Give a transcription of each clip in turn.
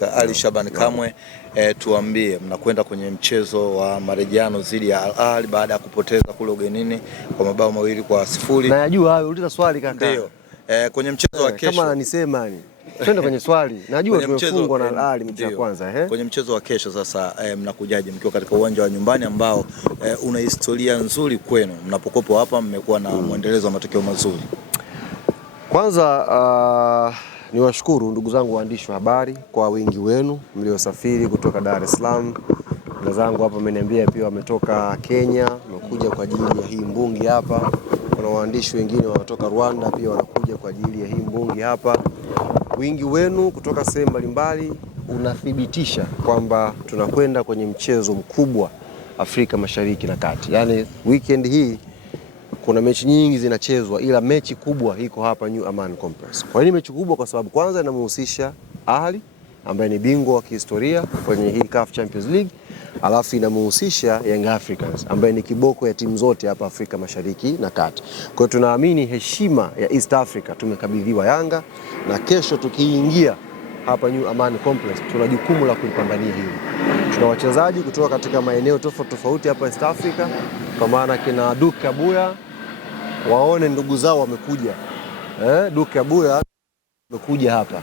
Ali Shaban Kamwe, tuambie mnakwenda kwenye mchezo wa marejano dhidi ya Al Ahly baada ya kupoteza kule ugenini kwa mabao 2-0. Na najua wewe uliza swali kaka. Ndio. Kwenye mchezo wa kesho kama nisema ni twende kwenye swali. Najua tumefungwa na Al Ahly mechi ya kwanza Kwenye mchezo wa kesho sasa, mnakujaje mkiwa katika uwanja wa nyumbani ambao una historia nzuri kwenu? Mnapokopo hapa mmekuwa na mwendelezo wa matokeo mazuri. Kwanza niwashukuru ndugu zangu waandishi wa habari kwa wingi wenu mliosafiri kutoka Dar es Salaam. Ndugu zangu hapa wameniambia pia wametoka Kenya, wamekuja kwa ajili ya hii mbungi hapa. Kuna waandishi wengine wanatoka Rwanda pia wanakuja kwa ajili ya hii mbungi hapa. Wingi wenu kutoka sehemu mbalimbali unathibitisha kwamba tunakwenda kwenye mchezo mkubwa Afrika Mashariki na Kati. Yaani weekend hii kuna mechi nyingi zinachezwa, ila mechi kubwa iko hapa New Amaan Complex. Kwa nini mechi kubwa? Kwa sababu kwanza inamhusisha Ahly ambaye ni bingwa wa kihistoria kwenye hii CAF Champions League, alafu inamhusisha Young Africans ambaye ni kiboko ya timu zote hapa Afrika Mashariki na Kati. Kwa hiyo tunaamini heshima ya East Africa tumekabidhiwa Yanga, na kesho tukiingia hapa New Amaan Complex tuna jukumu la kuipambania hili. Tuna wachezaji kutoka katika maeneo tofauti tofauti hapa East Africa, kwa maana kina Duke Abuya waone ndugu zao wamekuja. Duke Abuya wamekuja hapa.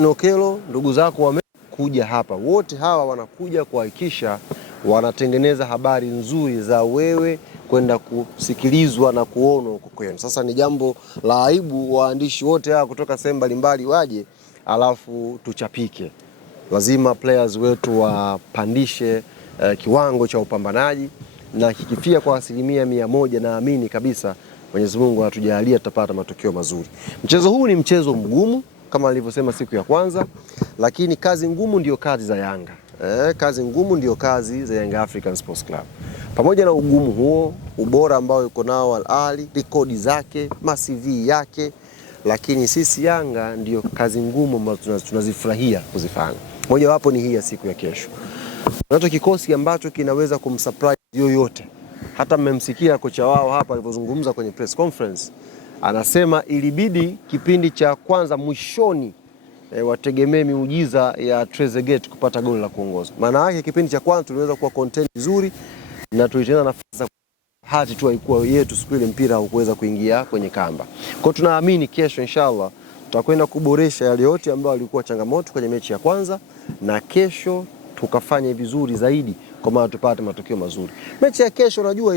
Nokelo ndugu zako wamekuja hapa. Wote hawa wanakuja kuhakikisha wanatengeneza habari nzuri za wewe kwenda kusikilizwa na kuonwa huko kwenu. Sasa ni jambo la aibu waandishi wote hawa kutoka sehemu mbalimbali waje alafu tuchapike. Lazima players wetu wapandishe kiwango cha upambanaji, na kikifia kwa 100%, naamini kabisa Mwenyezi Mungu anatujalia tutapata matokeo mazuri. Mchezo huu ni mchezo mgumu kama nilivyosema siku ya kwanza, lakini kazi ngumu ndio kazi za Yanga. Kazi ngumu ndio kazi za Young African Sports Club. Pamoja na ugumu huo, ubora ambao yuko nao Al Ahly, rekodi zake, ma-CV yake, lakini sisi Yanga ndio kazi ngumu ambazo tunazifurahia kuzifanya. Moja wapo ni hii ya siku ya kesho. Tunacho kikosi ambacho kinaweza kumsurprise yoyote. Hata mmemsikia kocha wao hapa alipozungumza kwenye press conference, anasema ilibidi kipindi cha kwanza mwishoni wategemee miujiza ya Trezeguet kupata goli la kuongoza. Maana yake kipindi cha kwanza tuliweza kuwa content vizuri na tulitenda nafasi za hati tu haikuwa yetu, siku ile mpira haukuweza kuingia kwenye kamba. Kwa hiyo tunaamini kesho inshallah tutakwenda kuboresha yale yote ambayo yalikuwa changamoto kwenye mechi ya kwanza, na kesho tukafanya vizuri zaidi kwa maana tupate matokeo mazuri. Mechi ya kesho unajua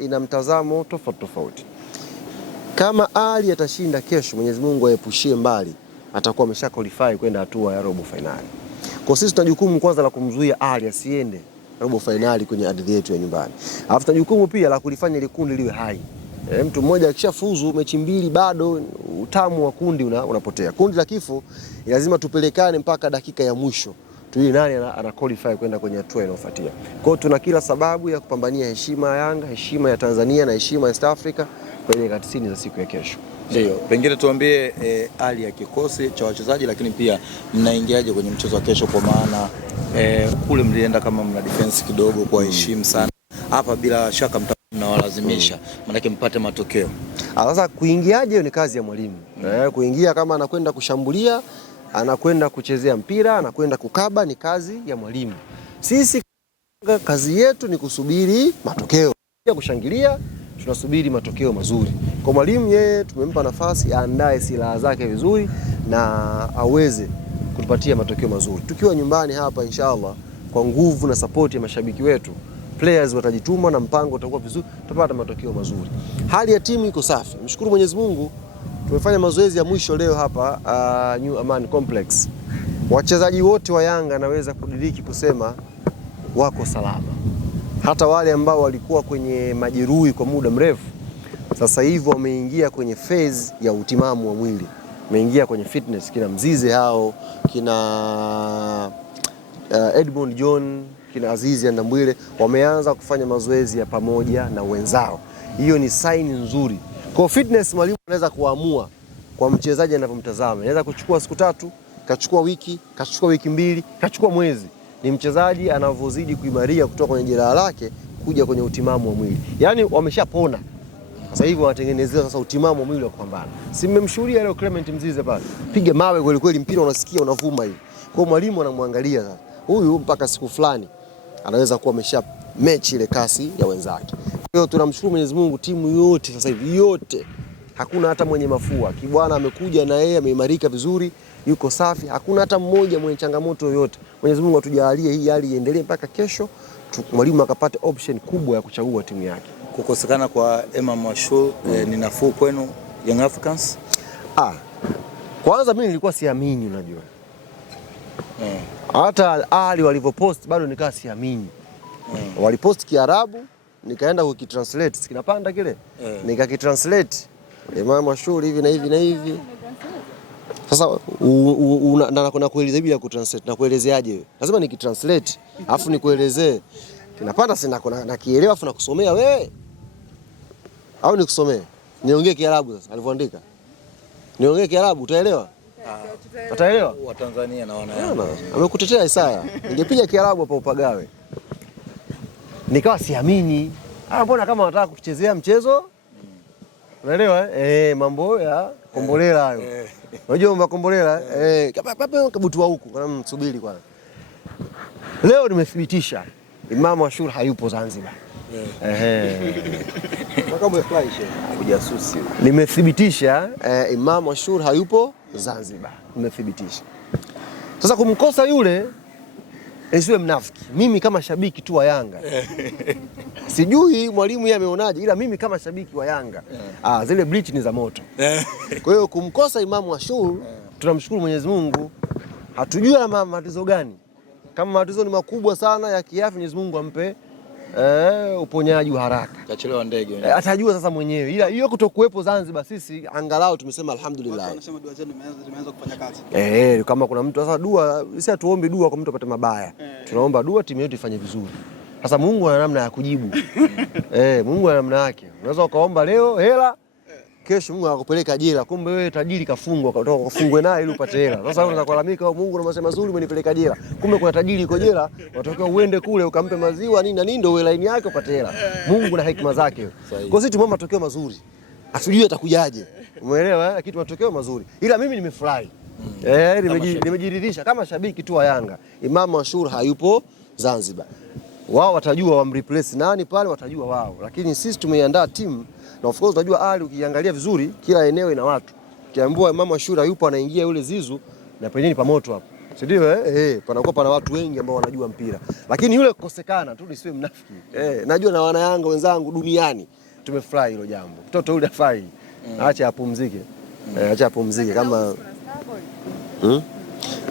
ina mtazamo tofauti. Kama Ahly atashinda kesho, Mwenyezi Mungu aepushie mbali, atakuwa amesha qualify kwenda hatua ya robo finali. Kwa sisi tuna jukumu kwanza la kumzuia Ahly asiende robo finali kwenye ardhi yetu ya nyumbani. Alafu tuna jukumu pia la kulifanya ile kundi liwe hai. Mtu mmoja akishafuzu mechi mbili bado utamu wa kundi unapotea. Kundi la kifo lazima tupelekane mpaka dakika ya mwisho. Tuone nani ana qualify kwenda kwenye hatua inayofuatia. Kwa hiyo tuna kila sababu ya kupambania heshima ya Yanga, heshima ya Tanzania na heshima ya East Africa kwenye 90 za siku ya kesho. Ndio, pengine tuambie hali ya kikosi cha wachezaji, lakini pia mnaingiaje kwenye mchezo wa kesho, kwa maana kule mlienda kama mna defense kidogo kwa heshima sana. Hapa bila shaka mnawalazimisha maana mpate matokeo. Sasa kuingiaje ni kazi ya mwalimu. Kuingia kama anakwenda kushambulia, anakwenda kuchezea mpira, anakwenda kukaba, ni kazi ya mwalimu. Sisi kazi yetu ni kusubiri matokeo. Ya kushangilia, tunasubiri matokeo mazuri. Kwa mwalimu yeye tumempa nafasi aandae silaha zake vizuri na aweze kutupatia matokeo mazuri. Tukiwa nyumbani hapa inshallah, kwa nguvu na support ya mashabiki wetu, players watajituma na mpango utakuwa vizuri, tutapata matokeo mazuri. Hali ya timu iko safi. Mshukuru Mwenyezi Mungu, tumefanya mazoezi ya mwisho leo hapa New Amaan Complex. Wachezaji wote wa Yanga naweza kudiriki kusema wako salama. Hata wale ambao walikuwa kwenye majeruhi kwa muda mrefu, sasa hivi wameingia kwenye phase ya utimamu wa mwili. Wameingia kwenye fitness, kina Mzize hao, kina Edmond John, kina Azizi Ndambwile, wameanza kufanya mazoezi ya pamoja na wenzao. Hiyo ni sign nzuri. Kwa fitness mwalimu anaweza kuamua kwa mchezaji anavyomtazama. Anaweza kuchukua siku 3, kachukua wiki, kachukua wiki 2, kachukua mwezi. Ni mchezaji anavyozidi kuimaria kutoka kwenye jeraha lake kuja kwenye utimamu wa mwili. Yaani wameshapona. Sasa hivi wanatengenezewa sasa utimamu mwili wa kupambana. Si mmemshuhudia leo Clement Mzize pale. Piga mawe kweli kweli, mpira unasikia unavuma hivi. Kwa mwalimu anamwangalia sasa. Huyu mpaka siku fulani anaweza kuwa amesha mechi ile kasi ya wenzake. Kwa hiyo tunamshukuru Mwenyezi Mungu, timu yote sasa hivi yote hakuna hata mwenye mafua. Kibwana amekuja na yeye ameimarika vizuri, yuko safi, hakuna hata mmoja mwenye changamoto yoyote. Mwenyezi Mungu atujalie hii hali iendelee mpaka kesho, mwalimu akapata option kubwa ya kuchagua timu yake. Kukosekana kwa Imam Ashur ni nafuu kwenu Young Africans? Kwanza mimi nilikuwa siamini, unajua. Hata Ali walivyopost bado nikaa siamini. Walipost Kiarabu, nikaenda kukitranslate, kinapanda kile. Nikakitranslate Imam Ashur hivi na hivi na hivi. Sasa na kuelezea bila kutranslate, na kuelezeaje wewe? Lazima nikitranslate, afu nikuelezee. Kinapanda sina na kielewa afu nakusomea wewe. Au nikusomee? Niongee Kiarabu sasa alivyoandika. Niongee Kiarabu utaelewa? Utaelewa? Wa Tanzania na wana Yanga. Amekutetea Isaya. Ningepiga Kiarabu hapa upagawe. Nikawa siamini. Mbona kama wanataka kutuchezea mchezo? Unaelewa mambo ya kombolela hayo. Unajua mambo ya kombolela kabutua huku kana msubiri kwanza. Leo nimethibitisha Imam Ashur hayupo Zanzibar. Makamu fly ujasusi. Nimethibitisha Imam Ashur hayupo Zanzibar. Nimethibitisha. Sasa kumkosa yule isiwe mnafiki. Mimi kama shabiki tu wa Yanga. Sijui mwalimu yeye ameonaje, ila mimi kama shabiki wa Yanga zile bleach ni za moto. Kwa hiyo kumkosa Imam Ashur tunamshukuru Mwenyezi Mungu. Hatujui ana matatizo gani. Kama matatizo ni makubwa sana ya kiafya, Mwenyezi Mungu ampe uponyaji wa haraka. Kachelewa ndege. Atajua sasa mwenyewe. Ila hiyo kutokuwepo Zanzibar sisi angalau tumesema alhamdulillah. Wanasema dua zenu zimeanza kufanya kazi. Kama kuna mtu sasa dua, sisi hatuombi dua kwa mtu apate mabaya. Tunaomba dua timu yetu ifanye vizuri. Sasa Mungu ana namna ya kujibu. Mungu ana namna yake. Unaweza ukaomba leo hela, kesho Mungu akakupeleka jela. Kumbe wewe tajiri kafungwa, kutoka kufungwe naye ili upate hela. Sasa unaweza kulalamika Mungu anasema mazuri umenipeleka jela. Kumbe kuna tajiri yuko jela, unatakiwa uende kule ukampe maziwa nini na nini ndio wewe line yake upate hela. Mungu na hekima zake. Kwa sisi tumeomba matokeo mazuri. Asijui atakujaje. Umeelewa? Kitu matokeo mazuri. Ila mimi nimefurahi. Nimejiridhisha kama shabiki tu wa Yanga. Imam Ashur hayupo Zanzibar. Wao watajua wamreplace nani pale, watajua wao. Lakini sisi tumeiandaa timu na of course unajua Ali ukiangalia vizuri kila eneo ina watu. Kiambiwa Imam Ashur yupo anaingia yule Zizu na penyewe pa moto hapo. Si ndio panakuwa pana watu wengi ambao wanajua mpira. Lakini yule kukosekana tu nisiwe mnafiki. Najua na wana Yanga wenzangu duniani tumefurahi hilo jambo. Mtoto yule afai. Acha apumzike. Acha apumzike kama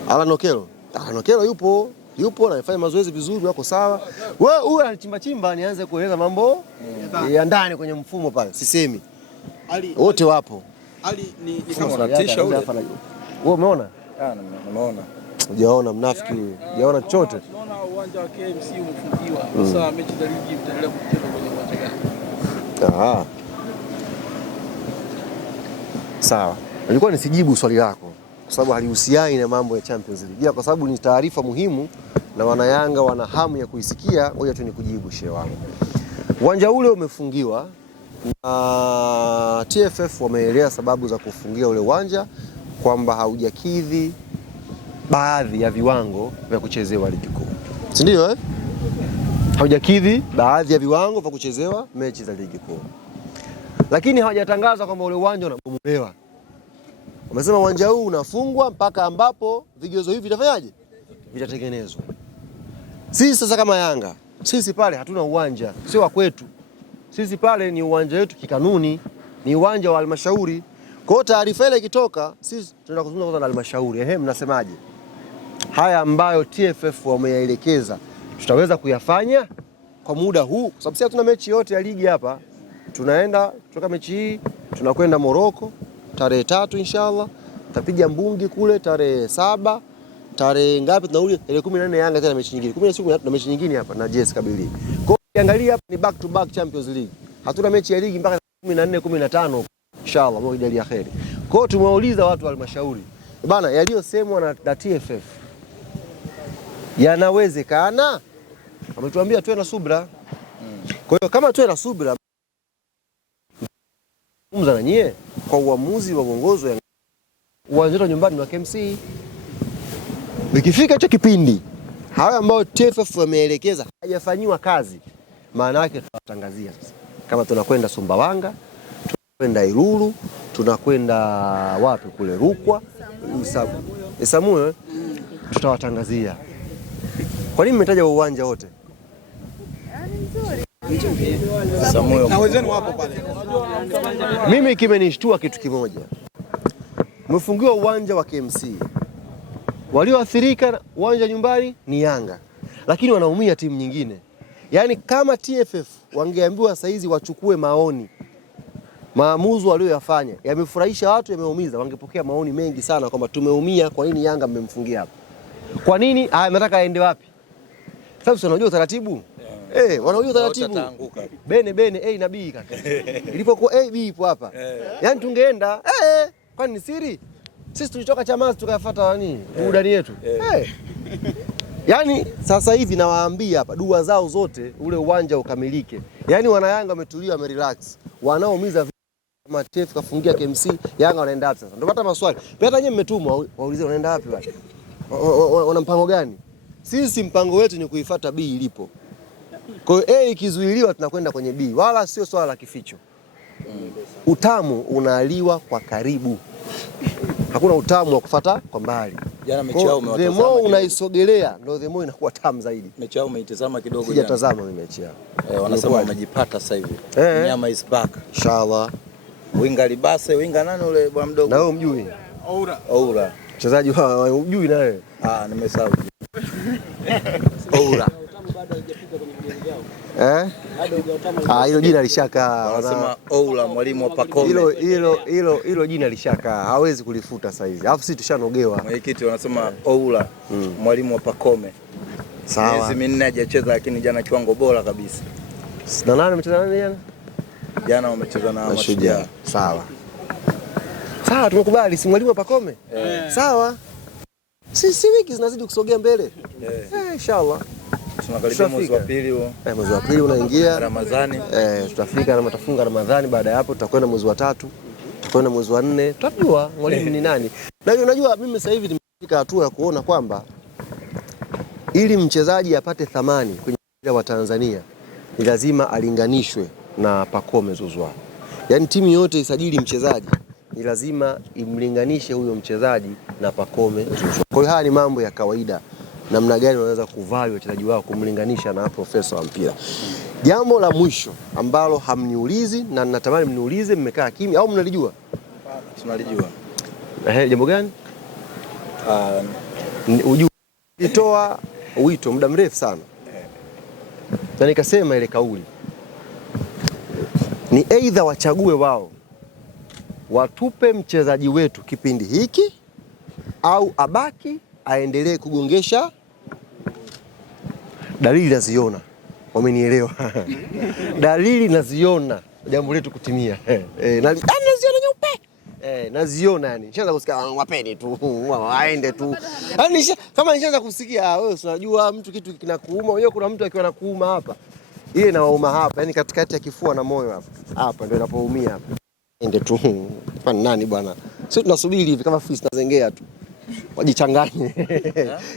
Alan Okello yupo anafanya mazoezi vizuri, wako sawa. Wewe huyu anachimba chimba, nianze kueleza mambo ya ndani kwenye mfumo pale. Sisemi. Wote wapo. Ali ni kama unatisha ule. Wewe umeona? Nimeona. Hujaona mnafiki huyu. Hujaona chochote. Tunaona uwanja wa KMC umefungiwa. Sasa mechi za ligi itaendelea kuchezwa kwenye uwanja gani? Sawa. Nilikuwa nisijibu swali lako kwa sababu halihusiani na mambo ya Champions League. Kwa sababu ni taarifa muhimu na wana Yanga wana hamu ya kuisikia, ngoja tu nikujibu shehe wangu. Uwanja ule umefungiwa na TFF wameeleza sababu za kufungia ule uwanja kwamba haujakidhi baadhi ya viwango vya kuchezewa ligi kuu. Si ndio Haujakidhi baadhi ya viwango vya kuchezewa mechi za ligi kuu. Lakini hawajatangaza kwamba ule uwanja unabomolewa. Wamesema uwanja huu unafungwa mpaka ambapo vigezo hivi vitafanyaje? Vitatengenezwa. Sisi sasa kama Yanga, sisi pale hatuna uwanja, sio wa kwetu. Sisi pale ni uwanja wetu kikanuni, ni uwanja wa halmashauri. Kwa hiyo taarifa ile ikitoka, sisi tunaenda kuzungumza kwanza na halmashauri. Mnasemaje? Haya ambayo TFF wameyaelekeza, tutaweza kuyafanya kwa muda huu? Kwa sababu sisi hatuna mechi yote ya ligi hapa. Tunaenda kutoka mechi hii, tunakwenda Morocco tarehe 3 inshallah. Tutapiga mbungi kule tarehe 7. Tarehe ngapi tunarudi? Tarehe 14 Yanga tena mechi nyingine. 10 siku na mechi nyingine hapa na JS Kabylie. Kwa hiyo angalia hapa ni back to back Champions League. Hatuna mechi ya ligi mpaka 14 15 inshallah, Mungu ajalie kheri. Kwa hiyo tumewauliza watu wa halmashauri. Bana, yaliyosemwa na TFF yanawezekana? Wametuambia tuwe na subira. Kwa hiyo kama tuwe na subira nimezungumza na nyie kwa uamuzi wa uongozi wa uwanja wa nyumbani wa KMC. Ikifika hicho kipindi hayo ambao TFF wameelekeza hajafanyiwa kazi, maana yake tutawatangazia sasa. Kama tunakwenda Sumbawanga, tunakwenda Ilulu, tunakwenda wapi kule Rukwa, Isamuye, tutawatangazia. Kwa nini mmetaja uwanja wote? Na wenzenu wapo pale. Mimi kimenishtua kitu kimoja. Mmefungiwa uwanja wa KMC. Walioathirika uwanja nyumbani ni Yanga. Lakini wanaumia timu nyingine. Yaani kama TFF wangeambiwa saizi wachukue maoni, maamuzi walioyafanya yamefurahisha watu, yameumiza, wangepokea maoni mengi sana kwamba tumeumia, kwa nini Yanga mmemfungia hapa? Kwa nini? Nataka aende wapi? Sababu unajua utaratibu. Wanaujua utaratibu. Bene A na B kaka. Ilipokuwa A B ipo hapa. Yaani tungeenda kwani ni siri? Sisi tulitoka Chamazi tukafuata nani? Burudani yetu. Yaani sasa hivi nawaambia hapa dua zao zote ule uwanja ukamilike. Yaani wana Yanga wametulia, wamerelax. Wanaoumiza kama TFF kafungia KMC, Yanga wanaenda wapi sasa? Ndio pata maswali. Pia hata nyinyi mmetumwa waulize wanaenda wapi wale? Wana mpango gani? Sisi mpango wetu ni kuifuata B ilipo. Kwa hiyo A ikizuiliwa tunakwenda kwenye B, wala sio swala la kificho. Utamu unaliwa kwa karibu. Hakuna utamu wa kufuata kwa mbali. Jana mechi yao umewatazama. The more unaisogelea ndio the more inakuwa tamu zaidi. Mechi yao umeitazama kidogo jana. Sijatazama mimi mechi yao. Wanasema wamejipata sasa hivi. Nyama is back. Inshallah. Winga Libase, winga nani ule bwana mdogo? Na wewe mjui? Oura. Mchezaji wa mjui na wewe? Nimesahau. Oura. Hilo jina lishaka. Wanasema Oura mwalimu wa Pacome. Hilo jina lishaka. Hawezi kulifuta sasa hivi. Alafu sisi tushanogewa. Mwenyekiti wanasema Oura mwalimu wa Pacome. Sawa. Miezi 4 hajacheza lakini jana kiwango bora kabisa. Na nani amecheza nani jana? Jana wamecheza na Mashujaa. Sawa. Sawa, tumekubali si mwalimu wa Pacome? Sawa. Sisi wiki zinazidi kusogea mbele. Inshallah. Tunakaribia mwezi wa pili huo. Mwezi wa pili unaingia Ramadhani. Tutafika na matafunga Ramadhani, baada ya hapo tutakwenda mwezi wa 3, tutakwenda mwezi wa 4, tutajua mwalimu ni nani. Na unajua mimi sasa hivi nimefika hatua ya kuona kwamba ili mchezaji apate thamani kwenye mpira wa Tanzania ni lazima alinganishwe na Pacome Zouzoua. Yaani timu yote isajili mchezaji ni lazima imlinganishe huyo mchezaji na Pacome Zouzoua. Kwa hiyo haya ni mambo ya kawaida. Namna gani wanaweza kuvalue wachezaji wao kumlinganisha na profesa wa mpira. Jambo la mwisho ambalo hamniulizi na natamani mniulize, mmekaa kimya au mnalijua? Tunalijua. Jambo gani? Nilitoa wito muda mrefu sana. Na nikasema ile kauli ni aidha wachague wao watupe mchezaji wetu kipindi hiki au abaki aendelee kugongesha. Dalili naziona, wamenielewa. Dalili naziona jambo letu kutimia. Naziona nyeupe. Naziona yani. Nishaanza kusikia wapeni tu, waende tu. Yaani kama nishaanza kusikia wewe unajua mtu kitu kinakuuma, wewe kuna mtu akiwa anakuuma hapa. Ile inauma hapa, yani katikati ya kifua na moyo hapa. Hapa ndio inapoumia hapa. Ende tu. Kwani nani bwana? Sisi tunasubiri hivi kama fisi tunazengea tu. Wajichanganye.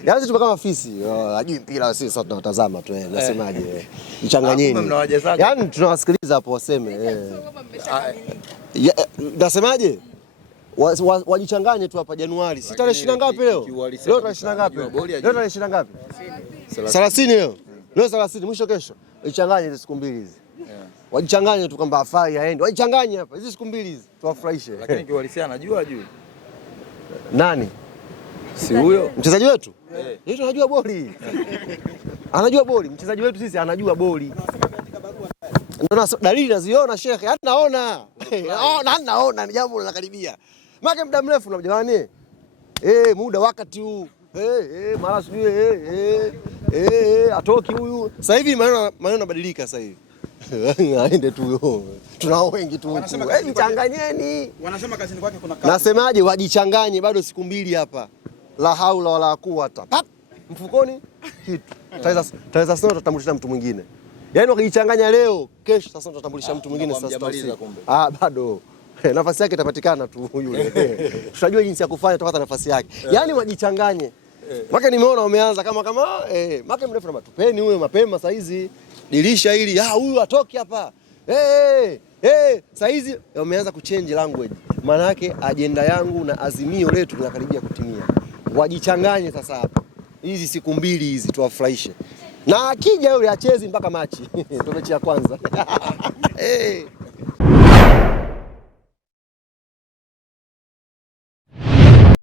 Yaani tupo kama fisi. Hajui mpira sisi sasa tunatazama tu. Nasemaje? Jichanganyeni. Yaani tunawasikiliza hapo waseme. Nasemaje? Wajichanganye tu hapa Januari. Si tarehe 20 ngapi leo? Leo tarehe 20 ngapi? Leo tarehe 20 ngapi? 30 leo. Leo 30 mwisho kesho. Jichanganye hizo siku mbili hizi. Wajichanganye tu kwamba afai aende. Wajichanganye hapa hizo siku mbili hizi. Tuwafurahishe. Lakini kiuhalisia anajua juu. Nani? Si huyo mchezaji wetu? Yeye anajua boli. Anajua boli, mchezaji wetu sisi anajua boli. Ndio dalili naziona Sheikh, hata naona. Naona ni jambo linakaribia. Maana muda mrefu na jamani. Muda wakati huu. Mara sijui atoki huyu. Sasa hivi maneno yanabadilika sasa hivi. Aende tu huyo. Tunao wengi tu. Mchanganyeni. Wanasema kazini kwake kuna kazi. Nasemaje wajichanganye bado siku mbili hapa. La haula wala quwwata. Pap mfukoni kitu. Taweza sasa tutambulisha mtu mwingine. Yaani wakijichanganya leo, kesho sasa tutatambulisha mtu mwingine sasa. Kumbe. Bado. nafasi yake itapatikana tu yule. Tutajua jinsi ya kufanya, tutapata nafasi yake. Yaani wajichanganye. Maka nimeona wameanza kama maka mrefu na tupeni huyo mapema saa hizi. Dirisha hili, huyu atoke hapa. Saa hizi wameanza kuchange language. Maana yake ajenda yangu na azimio letu linakaribia kutimia. Wajichanganye sasa hapa. Hizi siku mbili hizi tuwafurahishe. Na akija yule achezi mpaka machi. Ndio mechi ya kwanza.